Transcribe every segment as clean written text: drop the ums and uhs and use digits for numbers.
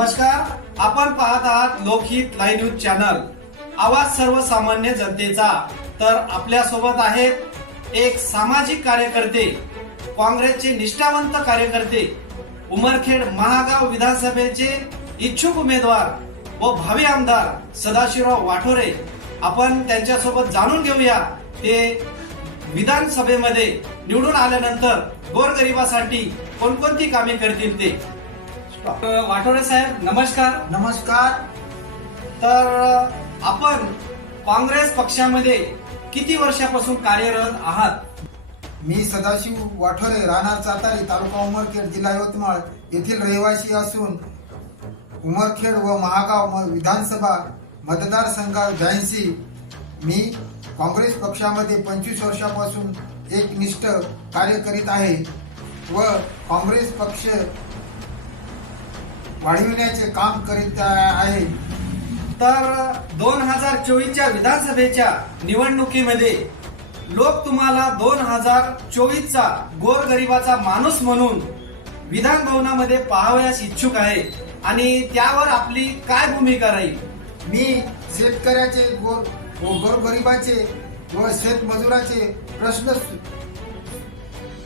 नमस्कार, आपण पाहत आहात लोकहित लाईव्ह न्यूज चॅनल, आवाज सर्वसामान्य जनतेचा। तर आपल्या सोबत आहेत एक सामाजिक कार्यकर्ते, काँग्रेसचे निष्ठावंत कार्यकर्ते, उमरखेड महागाव विधानसभेचे इच्छुक उमेदवार व भावी आमदार सदाशिवराव वाठोरे। आपण त्यांच्यासोबत जाणून घेऊया ते विधानसभेमध्ये निवडून आल्यानंतर गोरगरिबासाठी कोणकोणती कामे करतील ते। वाठोरे साहेब नमस्कार। नमस्कार। तर आपण काँग्रेस पक्षामध्ये किती वर्षापासून कार्यरत आहात? मी सदाशिव वाठोरे, राहणार चातारी, तालुका उमरखेड, जिल्हा यवतमाळ येथील रहिवासी असून उमरखेड व महागाव विधानसभा मतदारसंघात 82 मी काँग्रेस पक्षामध्ये 25 वर्षापासून एकनिष्ठ कार्य करीत आहे व काँग्रेस पक्ष वाढविण्याचे काम करीत आहे। तर 2024च्या विधानसभेच्या निवडणुकीमध्ये लोक तुम्हाला 2024चा गोरगरिबाचा माणूस म्हणून विधान भवनामध्ये पाहावयास इच्छुक आहे आणि त्यावर आपली काय भूमिका राहील? मी शेतकऱ्याचे गोरगरिबाचे व शेतमजुराचे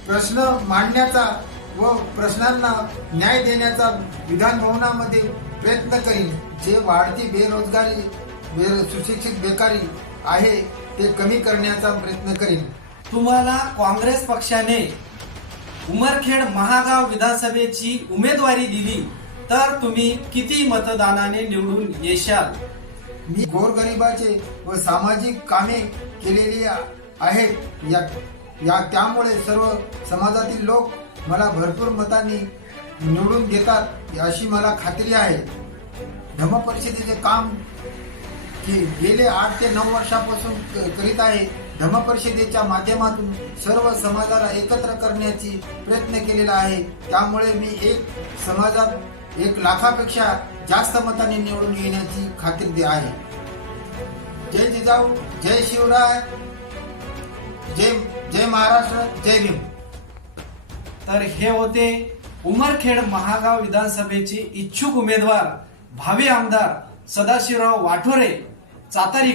प्रश्न मांडण्याचा व प्रश्नांना न्याय देण्याचा विधान भवनामध्ये प्रयत्न करीन। जे वाढती बेरोजगारी, सुशिक्षित बेकारी आहे ते कमी करण्याचा प्रयत्न करीन। तुम्हाला काँग्रेस पक्षाने उमरखेड महागाव विधानसभेची उमेदवारी दिली तर तुम्ही किती मतदानाने निवडून येशाल? मी गोरगरिबाचे व सामाजिक कामे केलेली आहेत त्यामुळे सर्व समाजातील लोक मला भरपूर मतांनी निवडून देतात अशी मला खात्री आहे। धम्म परिषदेचे काम गेले 8 ते 9 वर्षापासून करीत आहे। धम्म परिषदेच्या माध्यमातून सर्व समाजाला एकत्र करण्याची प्रयत्न केलेला आहे। त्यामुळे मी समाजात 1 लाखापेक्षा जास्त मतांनी निवडून येण्याची खात्री आहे। जय जिजाऊ, जय शिवराय, जय महाराष्ट्र, जय भीम। तर हे होते उमरखेड महागाव विधानसभेचे इच्छुक उमेदवार भावी आमदार सदाशिवराव वाठोरे, चातारी।